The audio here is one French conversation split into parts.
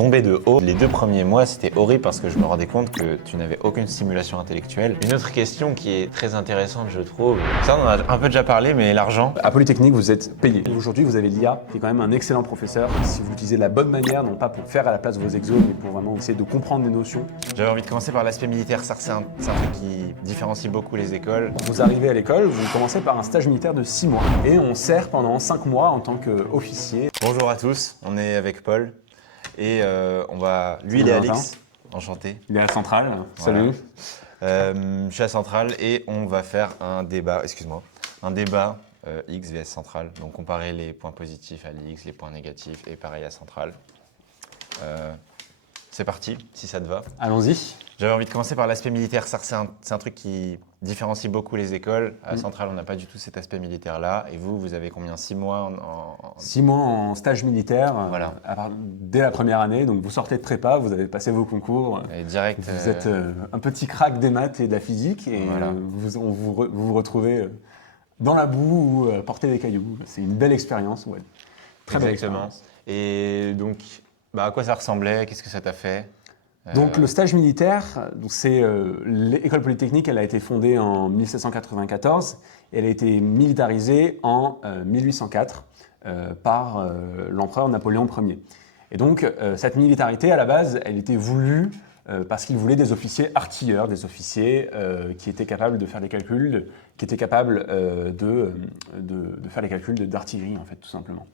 tombé de haut. Les 2 premiers mois, c'était horrible parce que je me rendais compte que tu n'avais aucune stimulation intellectuelle. Une autre question qui est très intéressante, je trouve, ça on en a un peu déjà parlé, mais l'argent. À Polytechnique, vous êtes payé. Aujourd'hui, vous avez l'IA, qui est quand même un excellent professeur. Si vous l'utilisez de la bonne manière, non pas pour faire à la place de vos exos, mais pour vraiment essayer de comprendre les notions. J'avais envie de commencer par l'aspect militaire, ça c'est un truc qui différencie beaucoup les écoles. Vous arrivez à l'école, vous commencez par un stage militaire de 6 mois. Et on sert pendant 5 mois en tant qu'officier. Bonjour à tous, on est avec Paul et on va... Lui il est Alix, enchanté. Il est à la centrale, Voilà. salut. Je suis à Centrale et on va faire un débat, X vs Centrale, donc comparer les points positifs à l'X, les points négatifs et pareil à Centrale. C'est parti, si ça te va. Allons-y. J'avais envie de commencer par l'aspect militaire, ça c'est un truc qui différencie beaucoup les écoles. À Centrale, on n'a pas du tout cet aspect militaire-là. Et vous avez combien? 6 mois 6 mois en stage militaire, Voilà. Dès la première année. Donc vous sortez de prépa, vous avez passé vos concours. Et direct. Vous êtes un petit crack des maths et de la physique. Et Voilà. vous vous retrouvez dans la boue ou porter des cailloux. C'est une belle expérience. Ouais. Très belle Exactement. expérience. Et donc, à quoi ça ressemblait? Qu'est-ce que ça t'a fait? Donc le stage militaire, c'est l'école polytechnique, elle a été fondée en 1794 et elle a été militarisée en 1804 par l'empereur Napoléon Ier. Et donc cette militarité à la base, elle était voulue parce qu'il voulait des officiers artilleurs, des officiers qui étaient capables de faire les calculs, qui étaient capables de faire les calculs d'artillerie en fait tout simplement.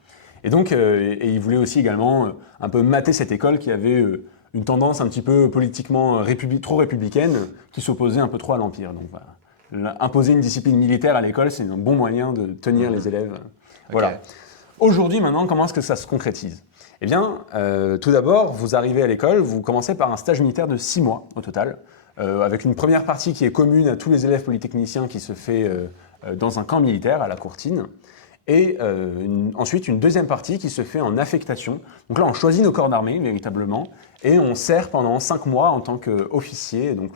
Et donc et il voulait aussi également un peu mater cette école qui avait une tendance un petit peu politiquement trop républicaine qui s'opposait un peu trop à l'Empire. Donc voilà. Imposer une discipline militaire à l'école, c'est un bon moyen de tenir les élèves. Voilà. Aujourd'hui, maintenant, comment est-ce que ça se concrétise? Eh bien, tout d'abord, vous arrivez à l'école, vous commencez par un stage militaire de 6 mois au total, avec une première partie qui est commune à tous les élèves polytechniciens qui se fait dans un camp militaire à la Courtine. Et ensuite, une deuxième partie qui se fait en affectation. Donc là, on choisit nos corps d'armée, véritablement, et on sert pendant 5 mois en tant qu'officier, donc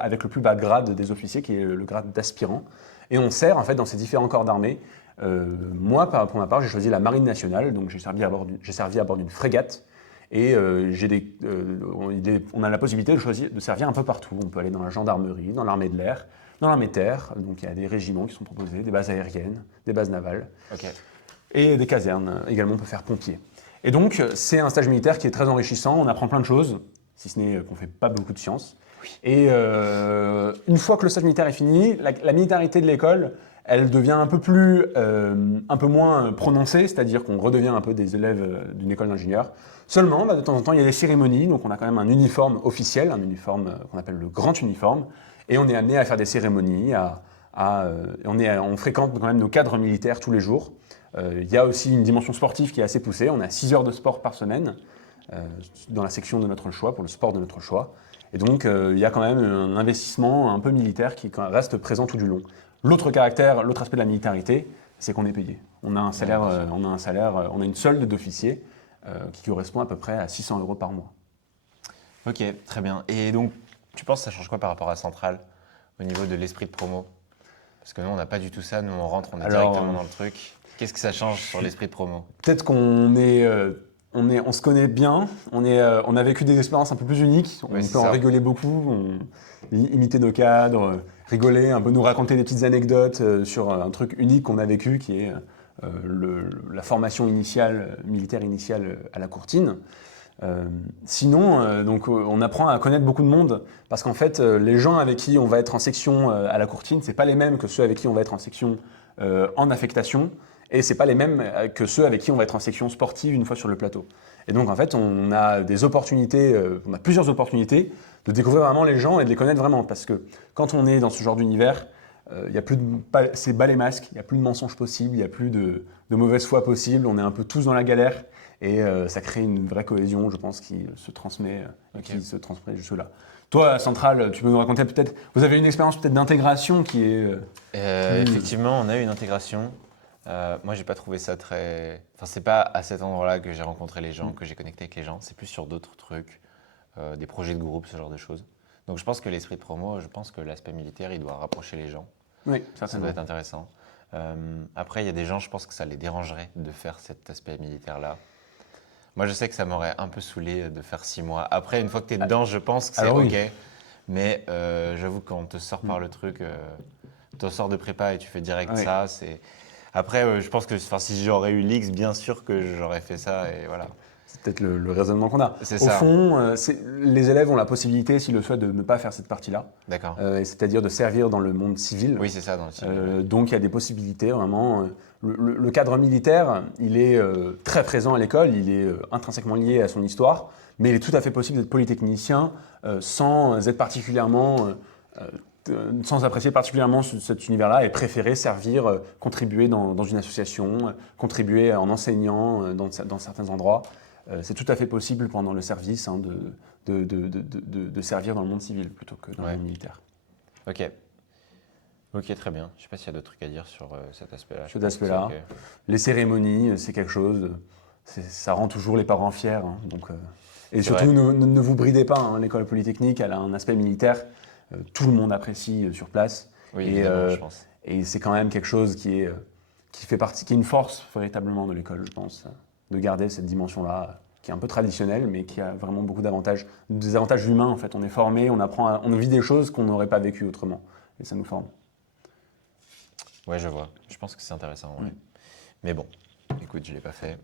avec le plus bas grade des officiers, qui est le grade d'aspirant. Et on sert, en fait, dans ces différents corps d'armée. Moi, pour ma part, j'ai choisi la Marine nationale, donc j'ai servi à bord d'une frégate. Et on a la possibilité de servir un peu partout. On peut aller dans la gendarmerie, dans l'armée de l'air, dans l'armée de terre. Donc il y a des régiments qui sont proposés, des bases aériennes, des bases navales. Et des casernes. Également, on peut faire pompier. Et donc, c'est un stage militaire qui est très enrichissant. On apprend plein de choses, si ce n'est qu'on ne fait pas beaucoup de sciences. Et une fois que le stage militaire est fini, la militarité de l'école, elle devient un peu moins prononcée, c'est-à-dire qu'on redevient un peu des élèves d'une école d'ingénieurs. Seulement, de temps en temps, il y a des cérémonies, donc on a quand même un uniforme officiel, un uniforme qu'on appelle le grand uniforme, et on est amené à faire des cérémonies, on fréquente quand même nos cadres militaires tous les jours. Il y a aussi une dimension sportive qui est assez poussée, on a 6 heures de sport par semaine, dans la section de notre choix, pour le sport de notre choix. Et donc, il y a quand même un investissement un peu militaire qui reste présent tout du long. L'autre aspect de la militarité, c'est qu'on est payé. On a une solde d'officier qui correspond à peu près à 600 € par mois. Ok, très bien. Et donc, tu penses que ça change quoi par rapport à Centrale, au niveau de l'esprit de promo? Parce que nous, on n'a pas du tout ça. Nous, on rentre, on est directement dans le truc. Qu'est-ce que ça change sur l'esprit de promo? Peut-être qu'on on se connaît bien, on a vécu des expériences un peu plus uniques, on peut en rigoler beaucoup, imiter nos cadres, rigoler, un peu nous raconter des petites anecdotes sur un truc unique qu'on a vécu qui est la formation militaire initiale à la Courtine. Sinon, donc, on apprend à connaître beaucoup de monde parce qu'en fait, les gens avec qui on va être en section à la Courtine, c'est pas les mêmes que ceux avec qui on va être en section en affectation. Et c'est pas les mêmes que ceux avec qui on va être en section sportive une fois sur le plateau. Et donc en fait, on a plusieurs opportunités de découvrir vraiment les gens et de les connaître vraiment. Parce que quand on est dans ce genre d'univers, c'est bas les masques, il n'y a plus de mensonges possibles, il n'y a plus de mauvaise foi possible, on est un peu tous dans la galère. Et ça crée une vraie cohésion, je pense, qui se transmet jusque-là. Toi, à Centrale, tu peux nous raconter peut-être, vous avez une expérience peut-être d'intégration qui est... Effectivement, on a eu une intégration. Moi, j'ai pas trouvé ça très... Enfin, c'est pas à cet endroit-là que j'ai rencontré les gens, que j'ai connecté avec les gens. C'est plus sur d'autres trucs, des projets de groupe, ce genre de choses. Donc, je pense que l'esprit de promo, je pense que l'aspect militaire, il doit rapprocher les gens. Oui, ça doit être intéressant. Après, il y a des gens, je pense que ça les dérangerait de faire cet aspect militaire-là. Moi, je sais que ça m'aurait un peu saoulé de faire 6 mois. Après, une fois que tu es dedans, je pense que c'est Alors oui. OK. Mais j'avoue, quand on te sort par le truc, tu sors de prépa et tu fais direct Ouais. ça, c'est... Après, je pense que si j'aurais eu l'X, bien sûr que j'aurais fait ça et voilà. C'est peut-être le raisonnement qu'on a. C'est Au ça. fond, les élèves ont la possibilité, s'ils le souhaitent, de ne pas faire cette partie-là, D'accord. c'est-à-dire de servir dans le monde civil. Oui, c'est ça dans le civil. Donc il y a des possibilités vraiment. Le cadre militaire, il est très présent à l'école, il est intrinsèquement lié à son histoire, mais il est tout à fait possible d'être polytechnicien sans être particulièrement, sans apprécier particulièrement cet univers-là et préférer servir, contribuer dans une association, contribuer en enseignant dans certains endroits. C'est tout à fait possible pendant le service de servir dans le monde civil plutôt que dans le monde militaire. Ok. Ok, très bien. Je ne sais pas s'il y a d'autres trucs à dire sur cet aspect-là. Cet aspect-là. Les cérémonies, c'est quelque chose, ça rend toujours les parents fiers. Hein, et surtout, ne vous bridez pas. Hein, l'école polytechnique, elle a un aspect militaire. Tout le monde apprécie sur place. Oui, évidemment, je pense. Et c'est quand même quelque chose qui fait partie, qui est une force véritablement de l'école, je pense, de garder cette dimension-là, qui est un peu traditionnelle, mais qui a vraiment beaucoup d'avantages, des avantages humains en fait. On est formé, on apprend, on vit des choses qu'on n'aurait pas vécues autrement, et ça nous forme. Ouais, je vois. Je pense que c'est intéressant. Ouais. Mais bon, écoute, je ne l'ai pas fait.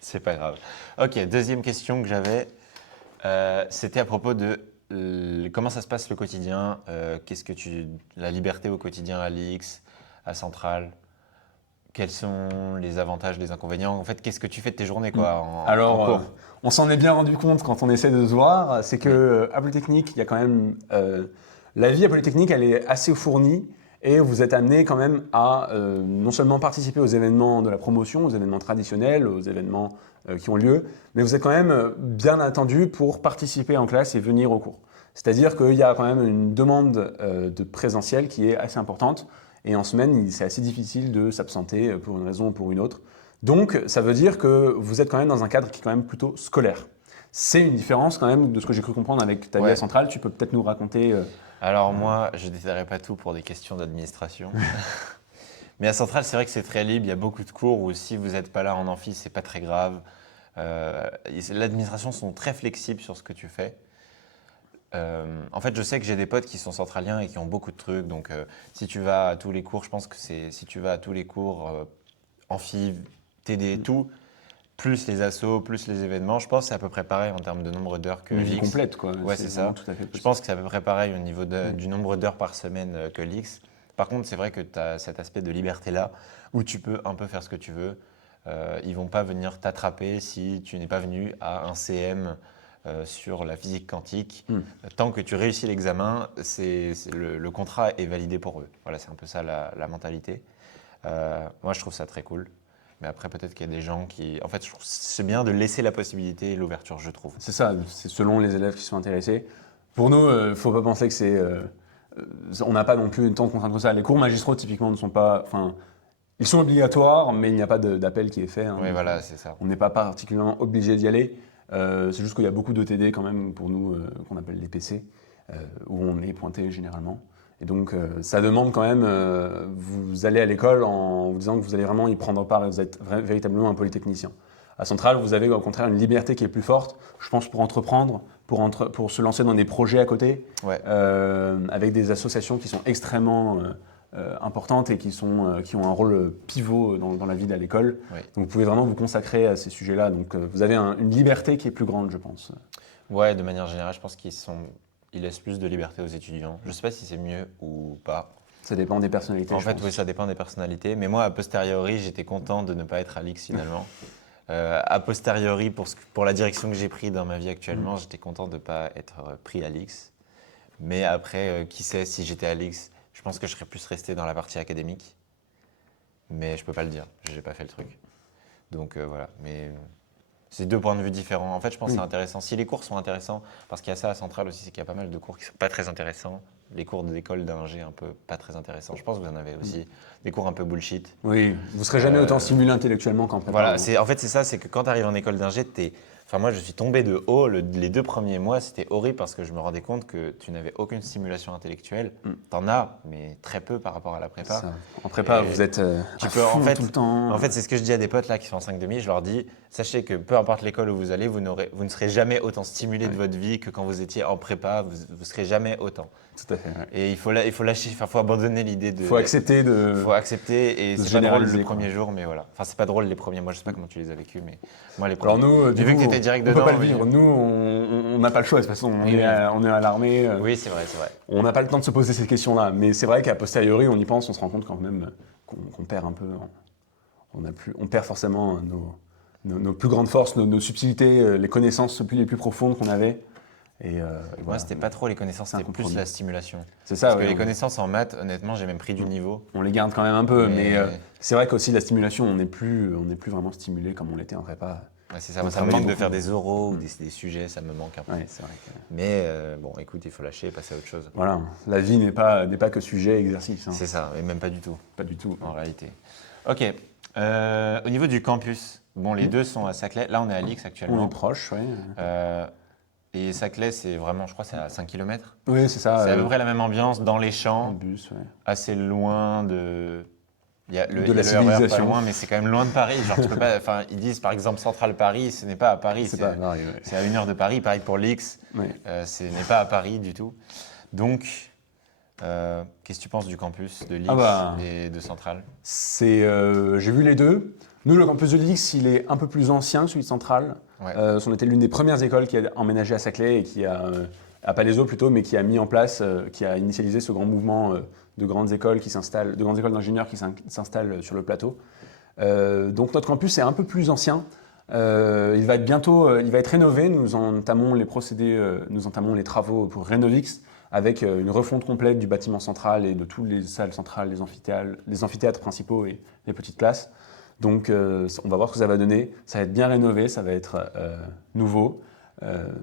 C'est pas grave. Ok, deuxième question que j'avais, c'était à propos de comment ça se passe le quotidien. La liberté au quotidien à l'X, à Centrale. Quels sont les avantages, les inconvénients? En fait, qu'est-ce que tu fais de tes journées quoi, en cours? On s'en est bien rendu compte quand on essaie de se voir, c'est que à Polytechnique, il y a quand même la vie à Polytechnique, elle est assez fournie. Et vous êtes amené quand même à non seulement participer aux événements de la promotion, aux événements traditionnels, aux événements qui ont lieu, mais vous êtes quand même bien attendu pour participer en classe et venir au cours. C'est-à-dire qu'il y a quand même une demande de présentiel qui est assez importante. Et en semaine, c'est assez difficile de s'absenter pour une raison ou pour une autre. Donc, ça veut dire que vous êtes quand même dans un cadre qui est quand même plutôt scolaire. C'est une différence quand même de ce que j'ai cru comprendre avec ta vie à Centrale. Tu peux peut-être nous raconter... Alors moi, je ne détaillerai pas tout pour des questions d'administration. Mais à Centrale, c'est vrai que c'est très libre. Il y a beaucoup de cours où si vous n'êtes pas là en amphi, c'est pas très grave. L'administration sont très flexibles sur ce que tu fais. En fait, je sais que j'ai des potes qui sont centraliens et qui ont beaucoup de trucs. Donc, si tu vas à tous les cours, je pense que si tu vas à tous les cours, amphi, TD, tout, plus les assos, plus les événements, je pense que c'est à peu près pareil en termes de nombre d'heures que vie l'X. complète, quoi. Ouais, c'est ça. Tout à fait Je pense que c'est à peu près pareil au niveau du nombre d'heures par semaine que l'X. Par contre, c'est vrai que tu as cet aspect de liberté-là où tu peux un peu faire ce que tu veux. Ils vont pas venir t'attraper si tu n'es pas venu à un CM sur la physique quantique. Tant que tu réussis l'examen, le contrat est validé pour eux. Voilà, c'est un peu ça la mentalité. Moi, je trouve ça très cool. Mais après, peut-être qu'il y a des gens qui... En fait, je trouve c'est bien de laisser la possibilité et l'ouverture, je trouve. C'est ça, c'est selon les élèves qui sont intéressés. Pour nous, il ne faut pas penser que c'est... on n'a pas non plus tant de contraintes que ça. Les cours magistraux, typiquement, ne sont pas... Enfin, ils sont obligatoires, mais il n'y a pas d'appel qui est fait. Hein, oui, voilà, c'est ça. On n'est pas particulièrement obligé d'y aller. C'est juste qu'il y a beaucoup d'ETD quand même pour nous, qu'on appelle les PC, où on est pointé généralement. Et donc, ça demande quand même, vous allez à l'école en vous disant que vous allez vraiment y prendre part et vous êtes véritablement un polytechnicien. À Centrale, vous avez au contraire une liberté qui est plus forte, je pense, pour entreprendre, pour se lancer dans des projets à côté, avec des associations qui sont extrêmement importantes et qui ont un rôle pivot dans la vie de l'école. Oui. Donc, vous pouvez vraiment vous consacrer à ces sujets-là. Donc, vous avez une liberté qui est plus grande, je pense. Ouais, de manière générale, je pense ils laissent plus de liberté aux étudiants. Je ne sais pas si c'est mieux ou pas. Ça dépend des personnalités. En fait, oui, ça dépend des personnalités. Mais moi, a posteriori, j'étais content de ne pas être à l'X finalement. A posteriori, pour la direction que j'ai prise dans ma vie actuellement, j'étais content de ne pas être pris à l'X. Mais après, qui sait, si j'étais à l'X, je pense que je serais plus resté dans la partie académique. Mais je ne peux pas le dire, je n'ai pas fait le truc. Donc voilà, mais c'est deux points de vue différents. En fait, je pense que c'est intéressant. Si les cours sont intéressants, parce qu'il y a ça à Centrale aussi, c'est qu'il y a pas mal de cours qui ne sont pas très intéressants. Les cours d'école d'ingé un peu pas très intéressants. Je pense que vous en avez aussi des cours un peu bullshit. Oui, vous ne serez jamais autant stimulé intellectuellement qu'en prépa. Voilà, en fait c'est ça, c'est que quand tu arrives en école d'ingé, tu es Enfin, moi, je suis tombé de haut. Les 2 premiers mois, c'était horrible parce que je me rendais compte que tu n'avais aucune stimulation intellectuelle. T'en as, mais très peu par rapport à la prépa. Ça. En prépa, Et vous êtes tu à peux, fond tout le temps. en fait, c'est ce que je dis à des potes là qui sont en 5,5. Je leur dis, sachez que peu importe l'école où vous allez, vous ne serez jamais autant stimulé de votre vie que quand vous étiez en prépa. Vous ne serez jamais autant. Tout à fait. Ouais. Et il faut lâcher, enfin, faut abandonner l'idée de. Faut accepter Faut accepter et de c'est pas drôle généraliser, le quoi. premier jour, mais voilà. Enfin, c'est pas drôle les premiers mois. Je sais pas comment tu les as vécus, mais moi les Alors premiers. nous, J'ai du vu coup, que tu étais direct on dedans. peut pas le mais- vivre. Nous, on n'a pas le choix de toute façon. Oui, oui. On est à l'armée. Oui, c'est vrai, c'est vrai. On n'a pas le temps de se poser ces questions-là. Mais c'est vrai qu'à posteriori, on y pense, on se rend compte quand même qu'on perd un peu. On perd forcément nos plus grandes forces, nos subtilités, les connaissances les plus profondes qu'on avait. Et Moi, voilà. c'était pas trop les connaissances, C'est un c'était plus compromis. la stimulation. C'est ça, Parce ouais, que les connaissances en maths, honnêtement, j'ai même pris du niveau. on les garde quand même un peu. Mais- Mais c'est vrai qu'aussi la stimulation, on n'est plus vraiment stimulé comme on l'était en prépa. Ouais, c'est ça. On Moi, ça me travaillait manque de beaucoup. faire des oraux ou des sujets, ça me manque un peu. Ouais, c'est vrai que, Mais bon, écoute, il faut lâcher et passer à autre chose. voilà, la vie n'est pas que sujet, exercice. Hein. C'est ça, et même pas du tout, Pas du tout. en réalité. Ok. Au niveau du campus, bon, les deux sont à Saclay. Là, on est à Lix On actuellement. est proche, oui. Et Saclay, c'est vraiment, je crois, c'est à 5 km. Oui, c'est ça. C'est à peu près la même ambiance dans les en champs, bus, ouais. assez loin de. Il y a le, De il y a la le RER pas civilisation. loin, mais c'est quand même loin de Paris. Genre, tu peux pas. Enfin, ils disent par exemple Centrale Paris, ce n'est pas à Paris. C'est pas pareil, ouais. C'est à 1 heure de Paris. Pareil pour l'X, Ouais. ce n'est pas à Paris du tout. Donc, qu'est-ce que tu penses du campus de l'X Ah bah. et de Centrale? J'ai vu les deux. Nous, le campus de l'X, il est un peu plus ancien que celui de Centrale. Ouais. On était l'une des premières écoles qui a emménagé à Saclay et qui a, à Palaiseau plutôt, mais qui a mis en place, qui a initialisé ce grand mouvement de grandes écoles de grandes écoles d'ingénieurs qui s'installent sur le plateau. Donc notre campus est un peu plus ancien. Il va être rénové. Nous entamons les travaux pour Rénovix avec une refonte complète du bâtiment central et de toutes les salles centrales, les amphithéâtres principaux et les petites classes. Donc on va voir ce que ça va donner. Ça va être bien rénové, ça va être nouveau.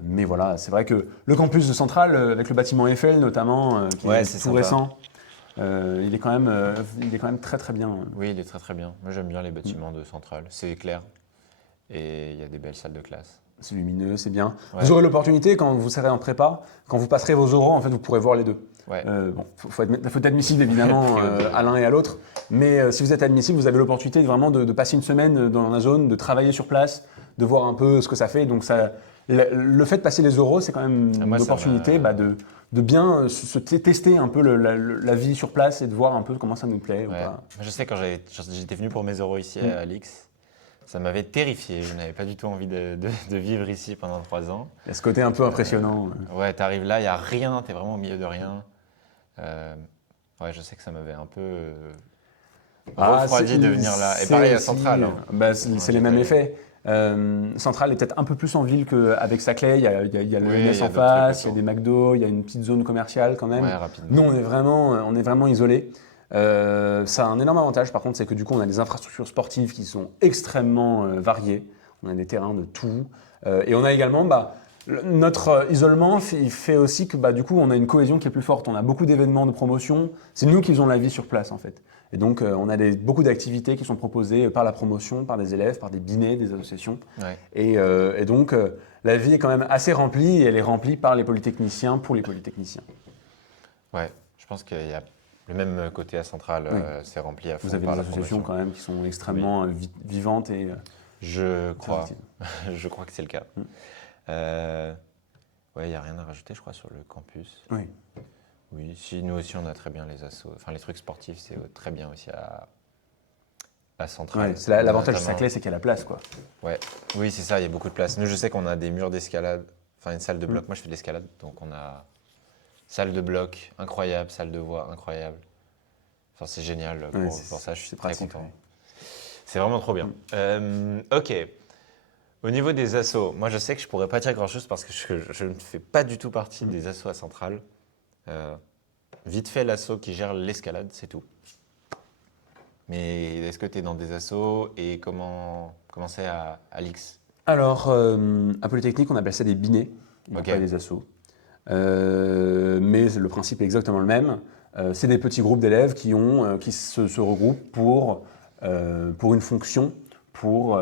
Mais voilà, c'est vrai que le campus de Centrale, avec le bâtiment Eiffel notamment, qui Ouais, est c'est tout sympa. récent, il est quand même très très bien. Oui, il est très très bien. Moi, j'aime bien les bâtiments de Centrale. C'est clair. Et il y a des belles salles de classe. C'est lumineux, c'est bien. Ouais. Vous aurez l'opportunité, quand vous serez en prépa, quand vous passerez vos oraux, en fait, vous pourrez voir les deux. Ouais. Faut être admissible évidemment à l'un et à l'autre, mais si vous êtes admissible, vous avez l'opportunité vraiment de passer une semaine dans la zone, de travailler sur place, de voir un peu ce que ça fait. Donc le fait de passer les oraux, c'est quand même Ah, une moi, ça opportunité m'a- de bien tester un peu la vie sur place et de voir un peu comment ça nous plaît. Ou Ouais. pas. Moi, je sais, quand j'étais venu pour mes euros ici à Alix, ça m'avait terrifié. Je n'avais pas du tout envie de vivre ici pendant 3 ans. Il y a ce côté un peu impressionnant. Ouais, t'arrives là, il n'y a rien, t'es vraiment au milieu de rien. Ouais, je sais que ça m'avait un peu refroidi de venir là. Et c'est pareil à aussi- Centrale. Hein. Bah, c'est Moi, les mêmes j'étais- effets. Centrale est peut-être un peu plus en ville qu'avec Saclay. Il y a le Oui, il y MS a en d'autres face, il trucs y a des McDo, il y a une petite zone commerciale quand même. Ouais, rapidement. Nous, on est vraiment isolés. Ça a un énorme avantage, par contre, c'est que du coup, on a des infrastructures sportives qui sont extrêmement variées. On a des terrains de tout. Et on a également, notre isolement il fait aussi que du coup, on a une cohésion qui est plus forte. On a beaucoup d'événements de promotion. C'est nous qui faisons la vie sur place, en fait. Et donc, on a beaucoup d'activités qui sont proposées par la promotion, par des élèves, par des binés, des associations. Ouais. Et donc, la vie est quand même assez remplie et elle est remplie par les polytechniciens pour les polytechniciens. Ouais, je pense qu'il y a le même côté à Centrale, Oui. C'est rempli à fond Vous avez par des la associations promotion. quand même qui sont extrêmement vivantes et Je crois. actives. Je crois que c'est le cas. Mm. Ouais, il n'y a rien à rajouter, je crois, sur le campus. Oui. Oui, si nous aussi, on a très bien les assos. Enfin, les trucs sportifs, c'est très bien aussi à Centrale. Ouais, c'est l'avantage de Notamment- Saclay, c'est qu'il y a la place, quoi. Ouais, oui, c'est ça, il y a beaucoup de place. Nous, je sais qu'on a des murs d'escalade, enfin une salle de Mm. bloc. Moi, je fais de l'escalade, donc on a salle de bloc incroyable, salle de voix incroyable. Enfin, c'est génial Ouais, pour ça, je suis c'est très pratique, content. ouais. C'est vraiment trop bien. Ok. Au niveau des assos, moi je sais que je pourrais pas dire grand-chose parce que je ne fais pas du tout partie des assos à Centrale. Vite fait l'asso qui gère l'escalade, c'est tout. Mais est-ce que tu es dans des assos et comment c'est à Alix? Alors, à Polytechnique, on appelle ça des binés, on Ok. pas des assos. Mais le principe est exactement le même. C'est des petits groupes d'élèves qui se regroupent pour une fonction, pour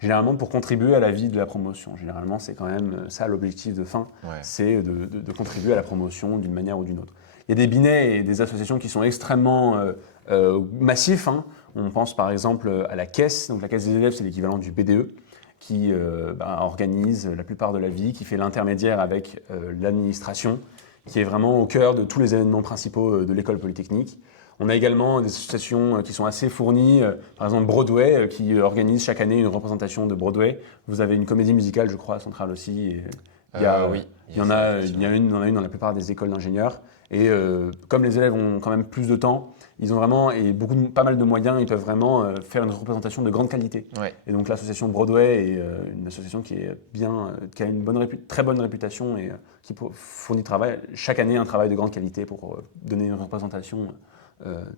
généralement pour contribuer à la vie de la promotion. Généralement, c'est quand même ça l'objectif de fin, c'est de contribuer à la promotion d'une manière ou d'une autre. Il y a des binets et des associations qui sont extrêmement massifs, hein. On pense par exemple à la caisse. Donc la caisse des élèves, c'est l'équivalent du BDE, qui organise la plupart de la vie, qui fait l'intermédiaire avec l'administration, qui est vraiment au cœur de tous les événements principaux de l'école polytechnique. On a également des associations qui sont assez fournies, par exemple Broadway, qui organise chaque année une représentation de Broadway. Vous avez une comédie musicale, je crois, à Centrale aussi. Et oui. il y en a une dans la plupart des écoles d'ingénieurs. Et comme les élèves ont quand même plus de temps, ils ont vraiment pas mal de moyens, ils peuvent vraiment faire une représentation de grande qualité. Ouais. Et donc l'association Broadway est une association qui a une très bonne réputation et qui fournit chaque année un travail de grande qualité pour donner une représentation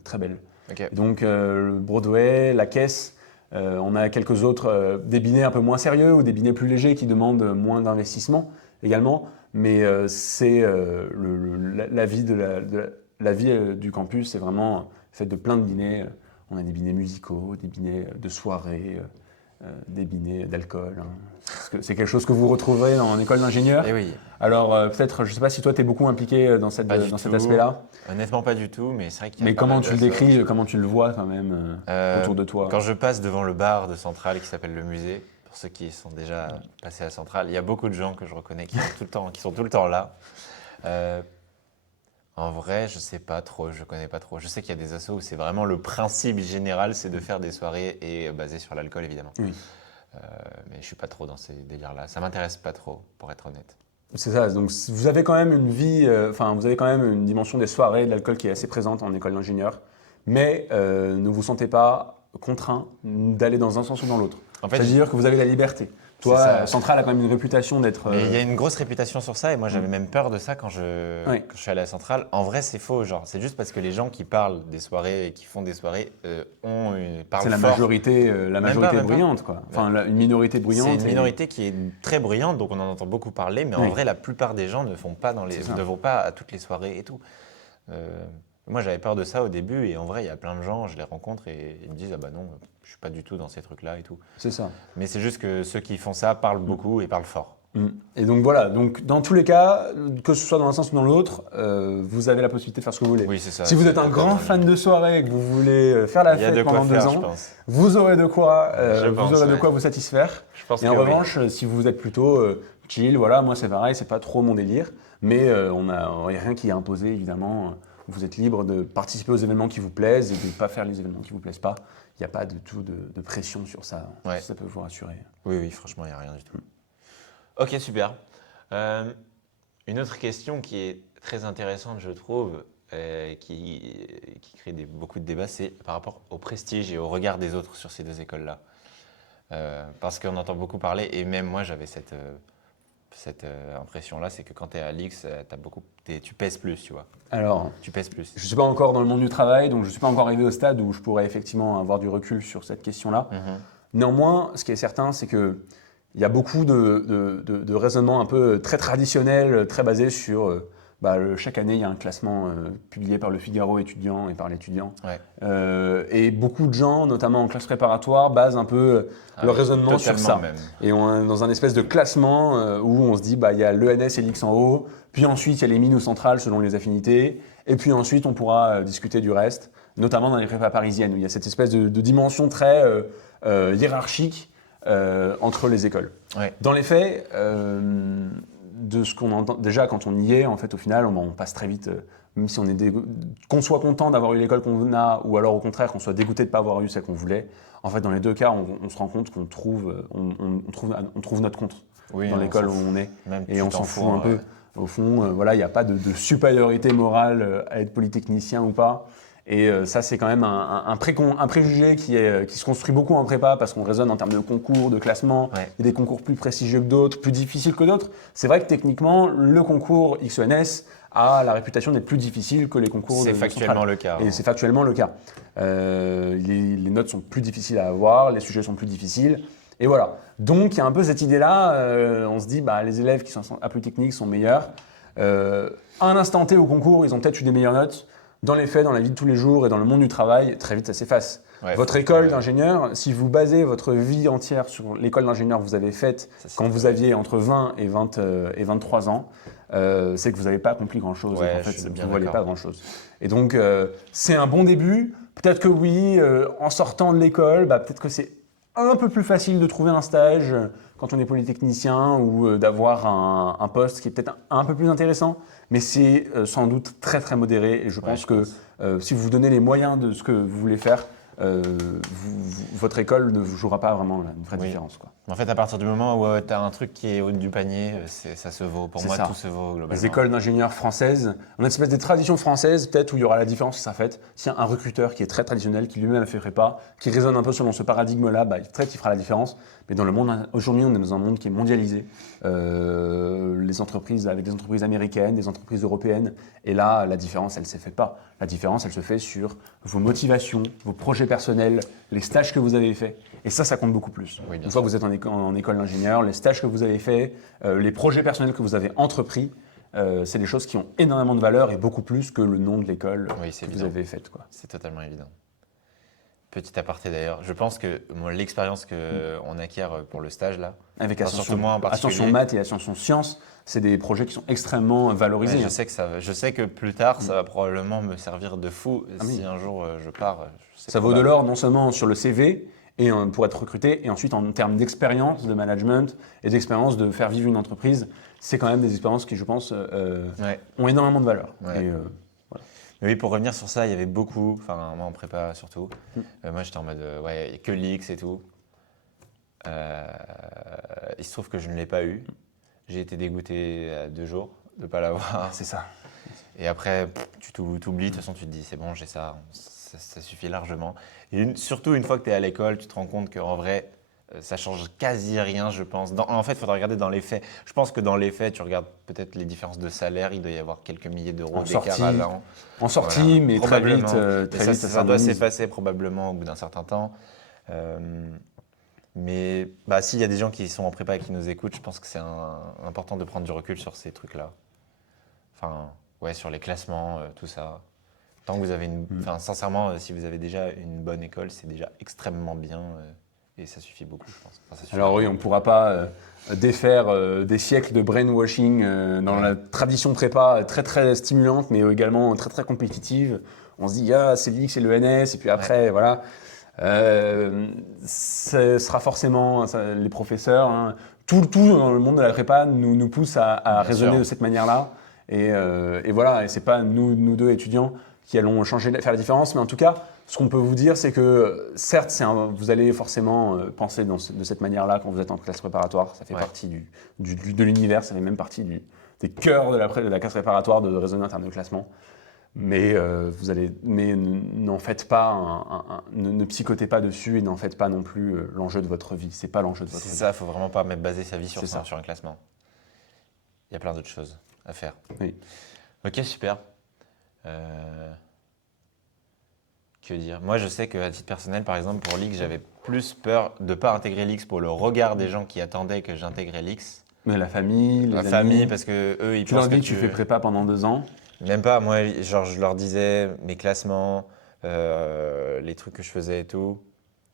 très belle. Okay. Donc le Broadway, la caisse, on a quelques autres, des binets un peu moins sérieux ou des binets plus légers qui demandent moins d'investissement également, mais c'est la vie du campus, c'est vraiment fait de plein de binets. On a des binets musicaux, des binets de soirée, des binets d'alcool. Hein. C'est quelque chose que vous retrouverez en école d'ingénieur. Et oui. Alors peut-être, je ne sais pas si toi tu es beaucoup impliqué dans cet aspect-là. Honnêtement pas du tout, mais c'est vrai qu'il y a Mais comment tu le décris, comment tu le vois quand même autour de toi? Quand je passe devant le bar de Centrale qui s'appelle le musée, pour ceux qui sont déjà passés à Centrale, il y a beaucoup de gens que je reconnais qui sont tout le temps là. En vrai, je sais pas trop, je connais pas trop. Je sais qu'il y a des assos où c'est vraiment le principe général, c'est de faire des soirées et basé sur l'alcool évidemment. Oui. Mais je suis pas trop dans ces délires-là. Ça m'intéresse pas trop, pour être honnête. C'est ça. Donc vous avez quand même une vie, vous avez quand même une dimension des soirées, de l'alcool qui est assez présente en école d'ingénieur, mais ne vous sentez pas contraint d'aller dans un sens ou dans l'autre. En fait, c'est-à-dire que vous avez la liberté. Toi, Centrale a quand même une réputation d'être. Mais il y a une grosse réputation sur ça et moi j'avais même peur de ça quand je suis allé à Centrale. En vrai, c'est faux, genre c'est juste parce que les gens qui parlent des soirées et qui font des soirées parlent fort. C'est la majorité bruyante, quoi. Enfin, une minorité bruyante. C'est une minorité qui est très bruyante, donc on en entend beaucoup parler, mais en vrai, la plupart des gens ne vont pas à toutes les soirées et tout. Moi, j'avais peur de ça au début et en vrai, il y a plein de gens, je les rencontre et ils me disent « Ah bah non, je suis pas du tout dans ces trucs-là et tout. » C'est ça. Mais c'est juste que ceux qui font ça parlent beaucoup et parlent fort. Et donc voilà, donc dans tous les cas, que ce soit dans un sens ou dans l'autre, vous avez la possibilité de faire ce que vous voulez. Oui, c'est ça. Si vous êtes un grand fan de soirée et que vous voulez faire la fête pendant 2 ans, vous aurez de quoi vous satisfaire. Et en revanche, si vous êtes plutôt chill, voilà, moi c'est pareil, c'est pas trop mon délire, mais il n'y a rien qui est imposé évidemment. Vous êtes libre de participer aux événements qui vous plaisent et de ne pas faire les événements qui ne vous plaisent pas. Il n'y a pas du tout de pression sur ça. Ouais. Ça peut vous rassurer. Oui, franchement, il n'y a rien du tout. Ok, super. Une autre question qui est très intéressante, je trouve, qui crée beaucoup de débats, c'est par rapport au prestige et au regard des autres sur ces 2 écoles-là. Parce qu'on entend beaucoup parler, et même moi j'avais cette impression-là, c'est que quand tu es à l'X, tu pèses plus, tu vois. Alors, tu pèses plus. Je ne suis pas encore dans le monde du travail, donc je ne suis pas encore arrivé au stade où je pourrais effectivement avoir du recul sur cette question-là. Néanmoins, ce qui est certain, c'est qu'il y a beaucoup de raisonnements un peu très traditionnels, très basés sur… chaque année, il y a un classement publié par le Figaro étudiant et par l'étudiant. Ouais. Et beaucoup de gens, notamment en classe préparatoire, basent un peu leur raisonnement sur ça. Même. Et on est dans un espèce de classement où on se dit il y a l'ENS et l'X en haut, puis ensuite il y a les mines ou centrales selon les affinités, et puis ensuite on pourra discuter du reste, notamment dans les prépas parisiennes, où il y a cette espèce de dimension très hiérarchique entre les écoles. Ouais. Dans les faits, de ce qu'on entend, déjà quand on y est, en fait, au final, on passe très vite, même si qu'on soit content d'avoir eu l'école qu'on a, ou alors au contraire qu'on soit dégoûté de ne pas avoir eu celle qu'on voulait. En fait, dans les 2 cas, on se rend compte qu'on trouve notre compte dans l'école où on est, et on s'en fout un peu. Au fond, il n'y a pas de supériorité morale à être polytechnicien ou pas. Et ça, c'est quand même un préjugé qui se construit beaucoup en prépa parce qu'on raisonne en termes de concours, de classement. Ouais. Il y a des concours plus prestigieux que d'autres, plus difficiles que d'autres. C'est vrai que techniquement, le concours XENS a la réputation d'être plus difficile que les concours de C'est factuellement le cas. Et c'est factuellement le cas. Les notes sont plus difficiles à avoir, les sujets sont plus difficiles. Et voilà. Donc, il y a un peu cette idée-là. On se dit, les élèves qui sont à Polytechnique sont meilleurs. À un instant T au concours, ils ont peut-être eu des meilleures notes. Dans les faits, dans la vie de tous les jours et dans le monde du travail, très vite ça s'efface. Ouais, Votre faut- école ouais. d'ingénieur, si vous basez votre vie entière sur l'école d'ingénieur que vous avez faite Ça, c'est quand vous aviez entre 20 et 23 ans, c'est que vous n'avez pas accompli grand-chose et Ouais, qu'en je fait, suis vous bien ne voyez d'accord. pas grand-chose. Et donc, c'est un bon début. Peut-être que oui, en sortant de l'école, peut-être que c'est un peu plus facile de trouver un stage quand on est polytechnicien ou d'avoir un poste qui est peut-être un peu plus intéressant, mais c'est sans doute très très modéré et je Ouais, pense je que pense. si vous vous donnez les moyens de ce que vous voulez faire, votre école ne vous jouera pas vraiment une vraie Oui. différence, quoi. En fait, à partir du moment où tu as un truc qui est haut du panier, ça se vaut. Pour C'est moi, ça. tout se vaut globalement. Les écoles d'ingénieurs françaises, on a une espèce de tradition française, peut-être où il y aura la différence qui sera faite. S'il y a un recruteur qui est très traditionnel, qui lui-même a fait prépa, qui raisonne un peu selon ce paradigme-là, peut-être il fera la différence. Mais dans le monde, aujourd'hui, on est dans un monde qui est mondialisé. Les entreprises, avec des entreprises américaines, des entreprises européennes. Et là, la différence, elle ne s'est faite pas. La différence, elle se fait sur vos motivations, vos projets personnels, les stages que vous avez faits. Et ça compte beaucoup plus. Oui, bien Une fois sûr. que vous êtes en école d'ingénieur, les stages que vous avez faits, les projets personnels que vous avez entrepris, c'est des choses qui ont énormément de valeur et beaucoup plus que le nom de l'école Oui, c'est que vous évident. avez faite, quoi. C'est totalement évident. Petit aparté d'ailleurs, je pense que l'expérience qu'on acquiert pour le stage là, Avec enfin, surtout moi en particulier, Ascension Maths et Ascension Sciences, c'est des projets qui sont extrêmement ouais, valorisés. je sais que plus tard, ça va probablement me servir de fou Ah oui. si un jour je pars. C'est Ça vaut de probable. l'or non seulement sur le CV et pour être recruté, et ensuite en termes d'expérience de management et d'expérience de faire vivre une entreprise. C'est quand même des expériences qui, je pense, Ouais. ont énormément de valeur. Ouais. Et, Mais oui, pour revenir sur ça, il y avait beaucoup, enfin moi en prépa surtout, moi j'étais en mode ouais, que l'X et tout. Il se trouve que je ne l'ai pas eu. J'ai été dégoûté à 2 jours de ne pas l'avoir. c'est ça. Et après, tu t'oublies, de toute façon tu te dis c'est bon, j'ai ça, ça suffit largement. Et surtout une fois que tu es à l'école, tu te rends compte qu'en vrai, ça change quasi rien, je pense. En fait, il faudra regarder dans les faits. Je pense que dans les faits, tu regardes peut-être les différences de salaire, il doit y avoir quelques milliers d'euros En d'écart sortie, à l'an. En sortie, Voilà, mais très vite, probablement. Et ça, ça doit s'harmonise. s'effacer probablement au bout d'un certain temps. Euh, mais s'il y a des gens qui sont en prépa et qui nous écoutent, je pense que c'est important de prendre du recul sur ces trucs-là. Enfin, ouais, sur les classements, tout ça. Tant que vous avez Enfin, sincèrement, si vous avez déjà une bonne école, c'est déjà extrêmement bien et ça suffit beaucoup, je pense. Enfin, ça suffit Alors oui, on ne pourra pas défaire des siècles de brainwashing dans Ouais. la tradition prépa très très stimulante, mais également très très compétitive. On se dit, ah, c'est l'X et le NS, et puis après, voilà. Ce sera forcément les professeurs. Hein. Tout dans le monde de la prépa nous pousse à Bien raisonner sûr. de cette manière-là. Et voilà, et c'est pas nous deux étudiants qui allons faire la différence, mais en tout cas, ce qu'on peut vous dire, c'est que certes, vous allez forcément penser de cette manière-là quand vous êtes en classe préparatoire. Ça fait Ouais. partie de l'univers, ça fait même partie des cœurs de la classe préparatoire de raisonner en termes de classement. Mais n'en faites pas, ne psychotez pas dessus et n'en faites pas non plus l'enjeu de votre vie. C'est pas l'enjeu de votre C'est vie. ça, il ne faut vraiment pas baser sa vie sur C'est ça, ça. sur un classement. Il y a plein d'autres choses à faire. Oui. Ok, super. Que dire? Moi, je sais qu'à titre personnel, par exemple, pour l'X, j'avais plus peur de ne pas intégrer l'X pour le regard des gens qui attendaient que j'intégrais l'X. Mais la famille, les Ma amis, famille, parce que eux, ils tu leur pensent dis que tu fais prépa pendant 2 ans. Même pas, moi, genre, je leur disais mes classements, les trucs que je faisais et tout.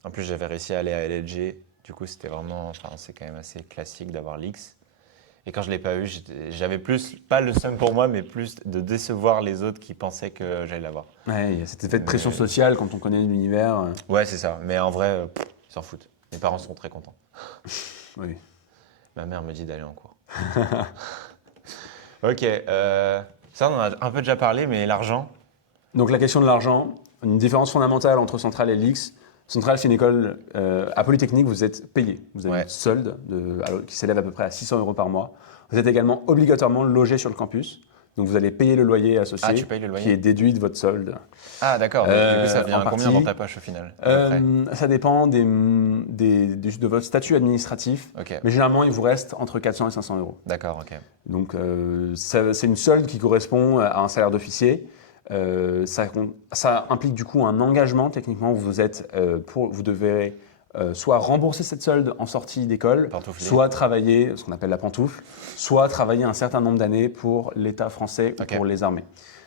En plus, j'avais réussi à aller à LLG. Du coup, c'était vraiment, enfin, c'est quand même assez classique d'avoir l'X. Et quand je ne l'ai pas eu, j'avais plus, pas le seum pour moi, mais plus de décevoir les autres qui pensaient que j'allais l'avoir. Ouais, il y a cet effet de pression sociale quand on connaît l'univers. Ouais, c'est ça. Mais en vrai, ils s'en foutent. Mes parents sont très contents. Oui. Ma mère me dit d'aller en cours. Ok, ça, on en a un peu déjà parlé, mais l'argent. Donc la question de l'argent, une différence fondamentale entre Centrale et l'X. Centrale, c'est une école à Polytechnique, vous êtes payé. Vous avez Ouais. une solde qui s'élève à peu près à 600 € par mois. Vous êtes également obligatoirement logé sur le campus. Donc vous allez payer le loyer associé Ah, tu payes le loyer? qui est déduit de votre solde. Ah, d'accord. Donc, du coup, ça En vient combien partie. dans ta poche au final à peu près Ça dépend de votre statut administratif. Ok, Mais généralement, il vous reste entre 400 et 500 €. d'accord, ok. Donc, c'est une solde qui correspond à un salaire d'officier. Ça implique du coup un engagement. Techniquement, vous devez soit rembourser cette solde en sortie d'école, Pantoufler. soit travailler, ce qu'on appelle la pantoufle, soit travailler un certain nombre d'années pour l'État français ou Ok. pour les armées.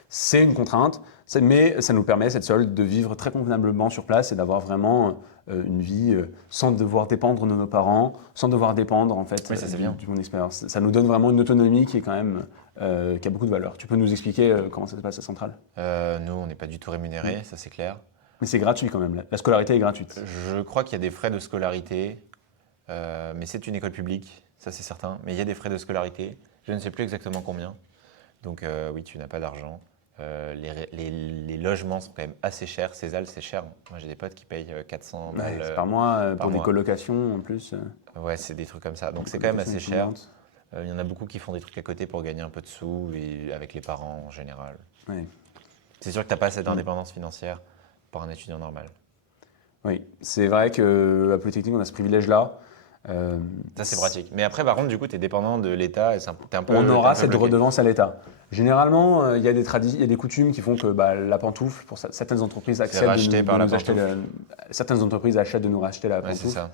C'est une contrainte, mais ça nous permet, cette solde, de vivre très convenablement sur place et d'avoir vraiment une vie sans devoir dépendre de nos parents, sans devoir dépendre en fait Oui, ça, c'est bien. du monde expérience. Ça nous donne vraiment une autonomie qui est quand même qui a beaucoup de valeur. Tu peux nous expliquer comment ça se passe à Centrale? Nous, on n'est pas du tout rémunérés, ça c'est clair. Mais c'est gratuit quand même, la scolarité est gratuite. Je crois qu'il y a des frais de scolarité, mais c'est une école publique, ça c'est certain. Mais il y a des frais de scolarité, je ne sais plus exactement combien. Donc oui, tu n'as pas d'argent. Les logements sont quand même assez chers. Cézanne, c'est cher. Moi, j'ai des potes qui payent 400 balles C'est par mois par pour des mois. colocations en plus. Ouais, c'est des trucs comme ça. Donc c'est quand même assez Colocations cher. étudiantes. Il y en a beaucoup qui font des trucs à côté pour gagner un peu de sous et avec les parents en général. Oui. C'est sûr que tu n'as pas cette indépendance financière pour un étudiant normal. Oui, c'est vrai que à Polytechnique, on a ce privilège-là. Ça, c'est pratique. Mais après, par contre, du coup, tu es dépendant de l'État et t'es un peu. On t'es aura un peu cette bloqué. redevance à l'État. Généralement, il y a des coutumes qui font que la pantoufle, pour certaines entreprises acceptent racheté par la nous acheter pantoufle. certaines entreprises achètent de nous racheter la Ouais, c'est pantoufle. ça.